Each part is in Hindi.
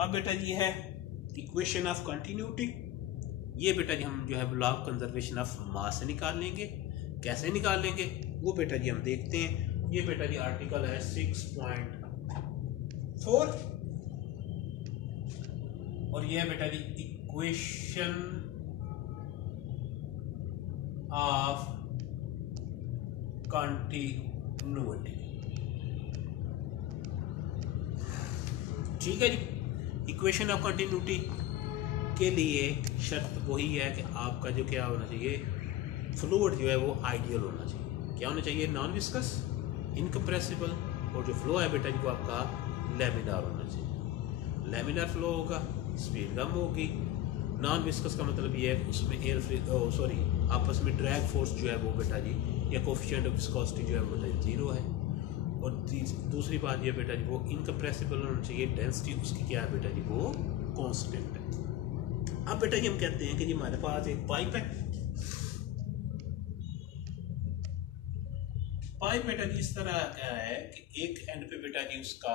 अब बेटा जी है इक्वेशन ऑफ कंटिन्यूटी। ये बेटा जी हम जो है लॉ ऑफ कंजर्वेशन ऑफ मास से निकाल लेंगे। कैसे निकाल लेंगे वो बेटा जी हम देखते हैं। ये बेटा जी आर्टिकल है 6.4 और ये है बेटा जी इक्वेशन ऑफ कंटिन्यूटी। ठीक है जी। इक्वेशन ऑफ कंटिन्यूटी के लिए शर्त वही है कि आपका जो क्या होना चाहिए, फ्लूइड जो है वो आइडियल होना चाहिए। क्या होना चाहिए? नॉन विस्कस, इनकम्प्रेसिबल, और जो फ्लो है बेटा जी वो आपका लेमिनार होना चाहिए। लेमिनार फ्लो होगा, स्पीड कम होगी। नॉन विस्कस का मतलब ये है कि उसमें एयर फ्री आपस में ड्रैग फोर्स जो है वो बेटा जी या कोफिशिएंट ऑफ विस्कोसिटी जो है वो बेटा जी 0 है। और दूसरी बात ये बेटा जी वो इनकम्प्रेसिबल होना चाहिए। डेंसिटी उसकी क्या है बेटा जी वो कांस्टेंट है। अब बेटा जी हम कहते हैं कि जी हमारे पास एक पाइप है। पाइप बेटा जी इस तरह क्या है कि एक एंड पे बेटा जी उसका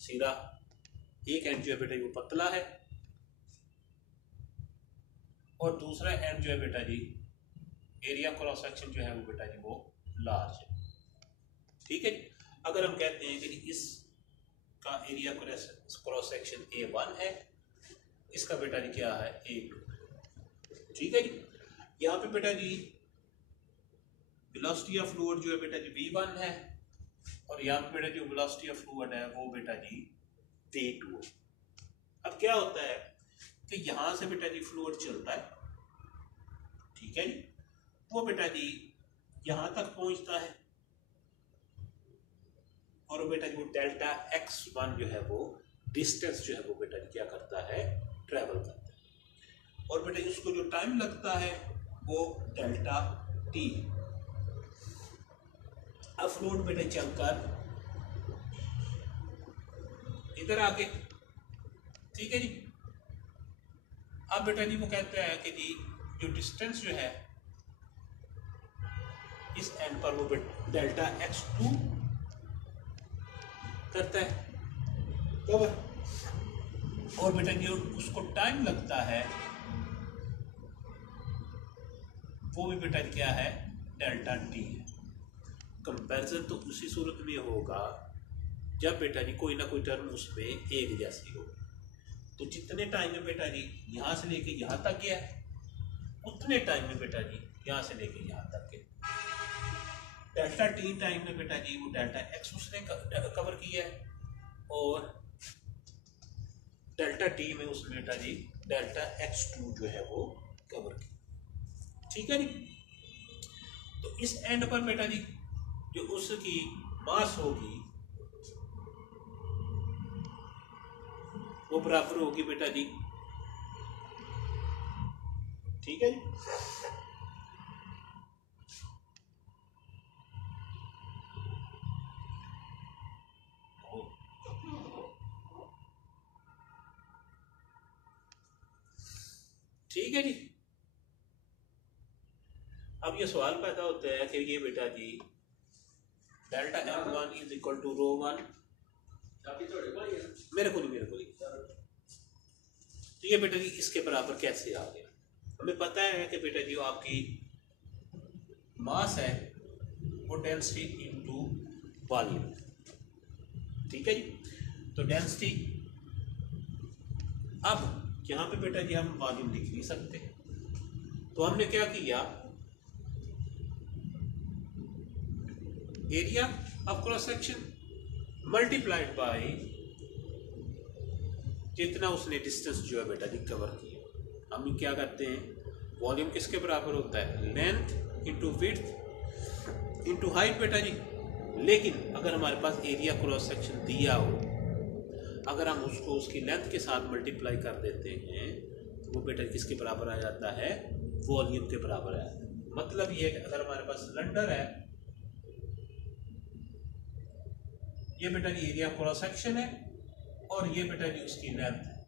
सीधा, एक एंड जो है बेटा जी वो पतला है और दूसरा एंड जो है बेटा जी एरिया क्रॉस सेक्शन जो है वो बेटा जी वो लार्ज है। ठीक है। अगर हम कहते हैं कि इसका एरिया क्रॉस सेक्शन A1 है, इसका बेटा जी क्या है A2। ठीक है जी। यहाँ पे बेटा जी वेलोसिटी ऑफ फ्लूइड जो है बेटा जी V1 है और यहाँ पे बेटा जो वेलोसिटी ऑफ फ्लूइड है वो बेटा जी V2 है। अब क्या होता है कि यहाँ से बेटा जी फ्लूइड चलता है, ठीक है जी, वो बेटा जी यहाँ तक पहुँचता है और बेटा जी वो डेल्टा x1 जो है वो डिस्टेंस जो है वो बेटा जी क्या करता है, ट्रेवल करता है। और बेटा जी उसको जो टाइम लगता है वो डेल्टा t। अब फ्लूइड बेटा चलकर इधर आके, ठीक है जी। अब बेटा जी वो कहते हैं कि जी जो डिस्टेंस जो है इस एंड पर वो डेल्टा x2 करता है कवर। और बेटा जो उसको टाइम लगता है वो भी बेटा क्या है, डेल्टा t है। कंपैरिजन तो उसी सूरत में होगा जब बेटा जी कोई ना कोई टर्म उसमें एक जैसी हो। तो जितने टाइम में बेटा जी यहाँ से लेके यहाँ तक गया उतने टाइम में बेटा जी यहाँ से लेके यहाँ तक गया। डेल्टा t टाइम में बेटा जी वो डेल्टा x उसने कवर किया है और डेल्टा t में उसने बेटा जी डेल्टा x2 जो है वो कवर किया। ठीक है जी। तो इस एंड पर बेटा जी जो उसकी मास होगी वो बराबर होगी बेटा जी, ठीक है जी, ठीक है जी। अब ये सवाल पैदा होता है कि ये बेटा जी delta m1 is equal to ρ1, मेरे को नहीं तो ये बेटा जी इसके बराबर कैसे आ गया? हमें पता है कि बेटा जी आपकी मास है वो डेंसिटी इनटू वॉल्यूम, ठीक है जी। तो डेंसिटी, अब यहाँ पे बेटा जी हम वॉल्यूम लिख नहीं सकते, तो हमने क्या किया, area of cross section multiplied by जितना उसने डिस्टेंस जो है बेटा जी कवर किया। हम क्या करते हैं, वॉल्यूम किसके बराबर होता है, length into width into height बेटा जी। लेकिन अगर हमारे पास एरिया क्रॉस सेक्शन दिया हो, अगर हम उसको उसकी लेंथ के साथ मल्टीप्लाई कर देते हैं तो वो बेटा किसके बराबर आ जाता है, वॉल्यूम के बराबर आ जाता है। मतलब ये कि अगर हमारे पास सिलेंडर है, ये बेटा जी एरिया क्रॉस सेक्शन है और ये बेटा जी उसकी लेंथ है,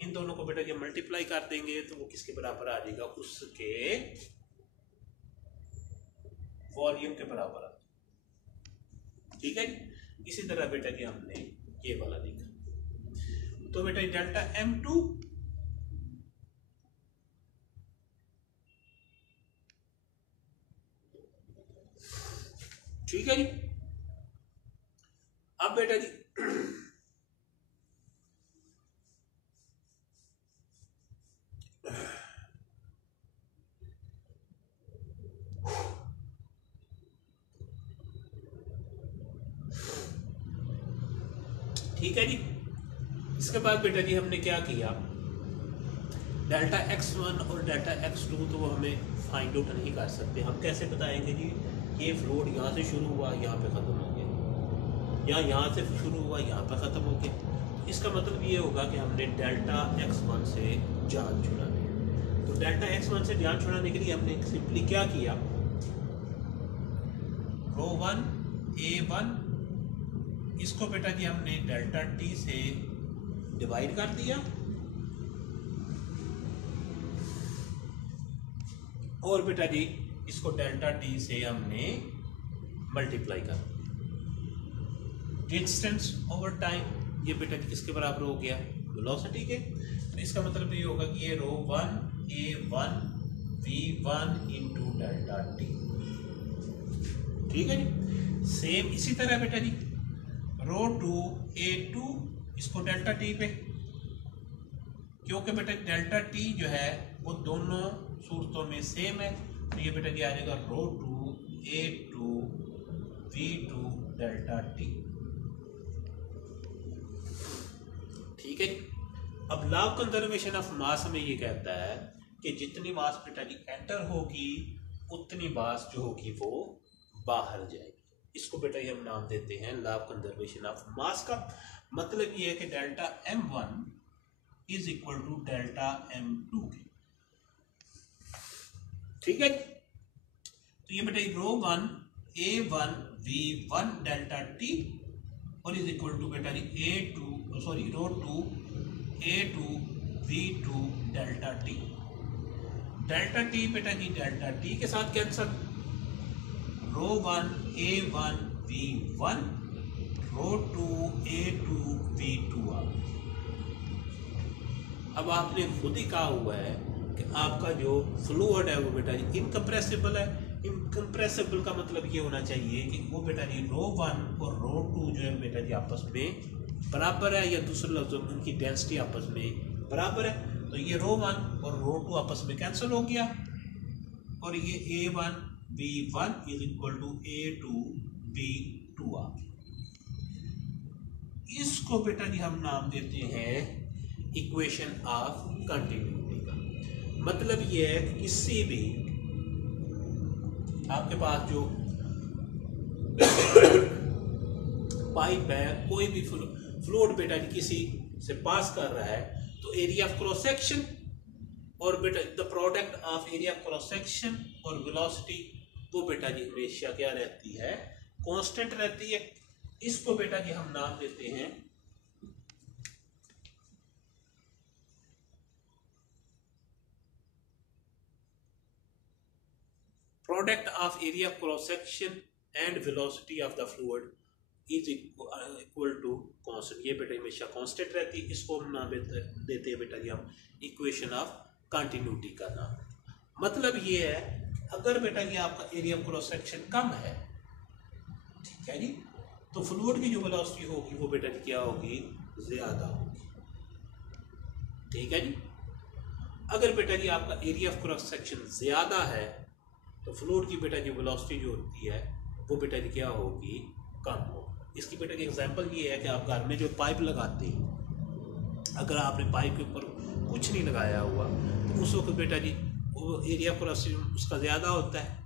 इन दोनों को बेटा जब मल्टीप्लाई कर देंगे तो वो किसके बराबर आ जाएगा, उसके वॉल्यूम के बराबर आ जाएगा। ठीक है, इसी तरह बेटा जी हमने ये वाला लिखा, तो बेटा डेल्टा M2 ठीक है जी। अब बेटा जी ठीक है जी, इसके बाद बेटा जी हमने क्या किया, डेल्टा x1 और डेल्टा x2 तो वो हमें फाइंड आउट नहीं कर सकते, हम कैसे बताएंगे जी, ये फ्लोट यहाँ से शुरू हुआ यहाँ पे ख़त्म हो गया, या यहाँ से शुरू हुआ यहाँ पे ख़त्म हो गया, तो इसका मतलब ये होगा कि हमने डेल्टा x1 से जान छुड़ानी है। तो डेल्टा x1 से जान छुड़ाने के लिए हमने सिंपली क्या किया, रो 1 A1 इसको बेटा जी हमने डेल्टा t से डिवाइड कर दिया, और बेटा जी इसको डेल्टा t से हमने मल्टीप्लाई कर दिया। डिस्टेंस ओवर टाइम ये बेटा जी किसके बराबर हो गया, वेलोसिटी के। तो इसका मतलब ये होगा कि ये रो 1 A1 V1 into delta t, ठीक है जी। सेम इसी तरह बेटा जी रो 2 A2 इसको डेल्टा t पे, क्योंकि बेटा डेल्टा t जो है वो दोनों सूरतों में सेम है, तो ये बेटा जी आ जाएगा रो 2 A2 V2 डेल्टा t, ठीक है। अब लॉ ऑफ कंजर्वेशन ऑफ मास में ये कहता है कि जितनी मास बेटा जी एंटर होगी उतनी मास जो होगी वो बाहर जाएगी। इसको बेटा ये हम नाम देते हैं law of conservation of mass का। मतलब ये है कि delta M1 is equal to delta M2 के, ठीक है। तो ये बेटा rho 1 A1 V1 delta t और इज इक्वल टू बेटा जी rho 2 A2 V2 delta t। Delta t बेटा जी डेल्टा t के साथ कैंसल, रो 1 A1 V1 रो 2 A2 V2 आ। अब आपने खुद ही कहा हुआ है कि आपका जो फ्लूइड है वो बेटा जी इनकम्प्रेसिबल है। इनकम्प्रेसिबल का मतलब ये होना चाहिए कि वो बेटा जी रो 1 और रो 2 जो है बेटा जी आपस में बराबर है, या दूसरे लफ्जों में उनकी डेंसिटी आपस में बराबर है। तो ये रो 1 और रो 2 आपस में कैंसिल हो गया, और ये A1 V1 is equal to A2 V2 आ। इसको बेटा जी हम नाम देते हैं इक्वेशन ऑफ कंटिन्यूटी का। मतलब ये है कि किसी भी आपके पास जो पाइप है, कोई भी फ्लूइड बेटा जी किसी से पास कर रहा है, तो एरिया ऑफ क्रॉस सेक्शन और बेटा the product of area of cross section और वेलोसिटी वो बेटा जी हमेशा क्या रहती है, कांस्टेंट रहती है। इसको बेटा जी हम नाम देते हैं product of area of cross section and velocity of the fluid is equal to constant. ये बेटा हमेशा कांस्टेंट रहती है, इसको हम नाम देते हैं बेटा जी हम इक्वेशन ऑफ कंटिन्यूटी का नाम। मतलब ये है अगर बेटा ये आपका एरिया ऑफ क्रॉस सेक्शन कम है, ठीक है जी, तो फ्लूइड की जो वेलोसिटी होगी वो बेटा जी क्या होगी, ज्यादा होगी, ठीक है जी। अगर बेटा जी आपका एरिया ऑफ क्रॉस सेक्शन ज्यादा है तो फ्लूइड की बेटा जी वेलोसिटी जो होती है वो बेटा जी क्या होगी, कम होगी। इसकी बेटा जी एग्जांपल ये है कि आप घर में जो पाइप लगाते हैं, अगर आपने पाइप के ऊपर कुछ नहीं लगाया हुआ तो उस वक्त बेटा जी वो एरिया क्रॉस उसका ज़्यादा होता है,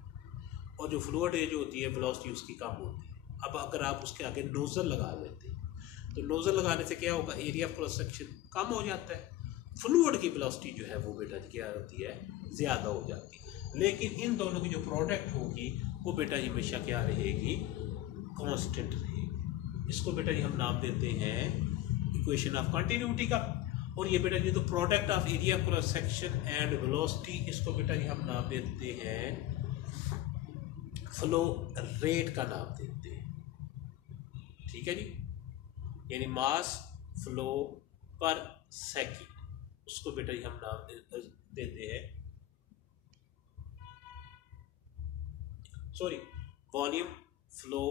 और जो फ्लूइड जो होती है वेलोसिटी उसकी कम होती है। अब अगर आप उसके आगे नोजल लगा लेते हैं तो नोजल लगाने से क्या होगा, एरिया क्रॉस सेक्शन कम हो जाता है, फ्लूइड की वेलोसिटी जो है वो बेटा जी क्या होती है, ज़्यादा हो जाती है। लेकिन इन दोनों की जो प्रोडक्ट होगी वो बेटा जी हमेशा क्या रहेगी, कांस्टेंट रहेगी। इसको बेटा जी हम नाम देते हैं इक्वेशन ऑफ कंटिन्यूटी का। और ये बेटा जी तो product of area cross section and velocity, इसको बेटा जी हम नाम देते हैं फ्लो रेट का नाम देते हैं, ठीक है जी, यानी मास फ्लो पर सेकेंड, उसको बेटा जी हम नाम देते हैं, सॉरी, वॉल्यूम फ्लो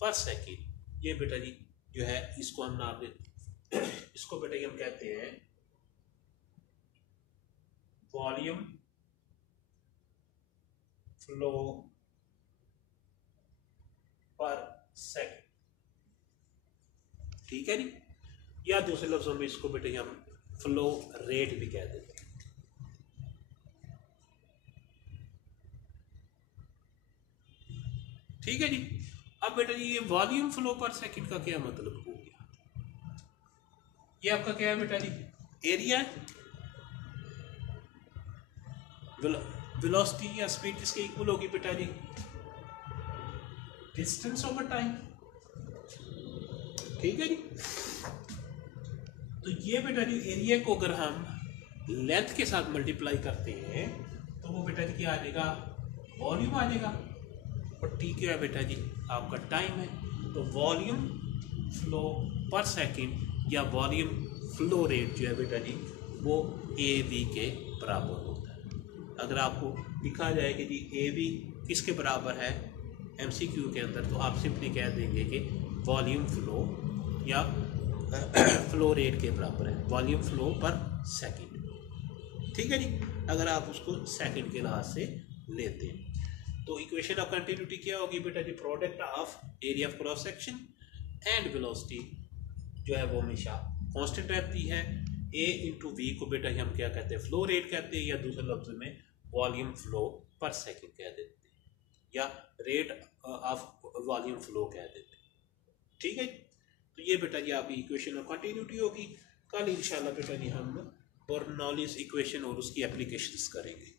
पर सेकेंड। ये बेटा जी जो है इसको हम नाम देते, इसको बेटा जी हम कहते हैं वॉल्यूम फ्लो पर सेकेंड, ठीक है जी। या दूसरे लफ्जों में इसको बेटा जी हम फ्लो रेट भी कह देते हैं। ठीक है जी। अब बेटा जी ये वॉल्यूम फ्लो पर सेकंड का क्या मतलब हो गया, ये आपका क्या है बेटा जी, एरिया है, वेलोसिटी या स्पीड किसके इक्वल होगी बेटा जी, डिस्टेंस ओवर टाइम, ठीक है जी। तो ये बेटा जी एरिया को अगर हम लेंथ के साथ मल्टीप्लाई करते हैं तो वो बेटा जी क्या आ जाएगा, वॉल्यूम आ जाएगा, और टी क्या है बेटा जी आपका टाइम है। तो वॉल्यूम फ्लो पर सेकंड या वॉल्यूम फ्लो रेट जो है बेटा जी वो ए वी के बराबर होता है। अगर आपको लिखा जाए कि जी ए वी किसके बराबर है एमसीक्यू के अंदर, तो आप सिंपली कह देंगे कि वॉल्यूम फ्लो या फ्लो रेट के बराबर है, वॉल्यूम फ्लो पर सेकंड, ठीक है जी, अगर आप उसको सेकंड के लिहाज से लेते हैं। तो इक्वेशन ऑफ कंटिन्यूटी क्या होगी बेटा जी, product of area of cross section and velocity जो है वो हमेशा कांस्टेंट रहती है। ए इंटू वी को बेटा जी हम क्या कहते हैं, फ्लो रेट कहते हैं, या दूसरे लफ्ज में वॉल्यूम फ्लो पर सेकंड कह देते हैं, या रेट ऑफ वॉल्यूम फ्लो कह देते हैं, ठीक है। तो ये बेटा जी आपकी इक्वेशन ऑफ कंटिन्यूटी होगी। कल इंशाल्लाह बेटा जी हम बर्नौलीज इक्वेशन और उसकी एप्लीकेशंस करेंगे।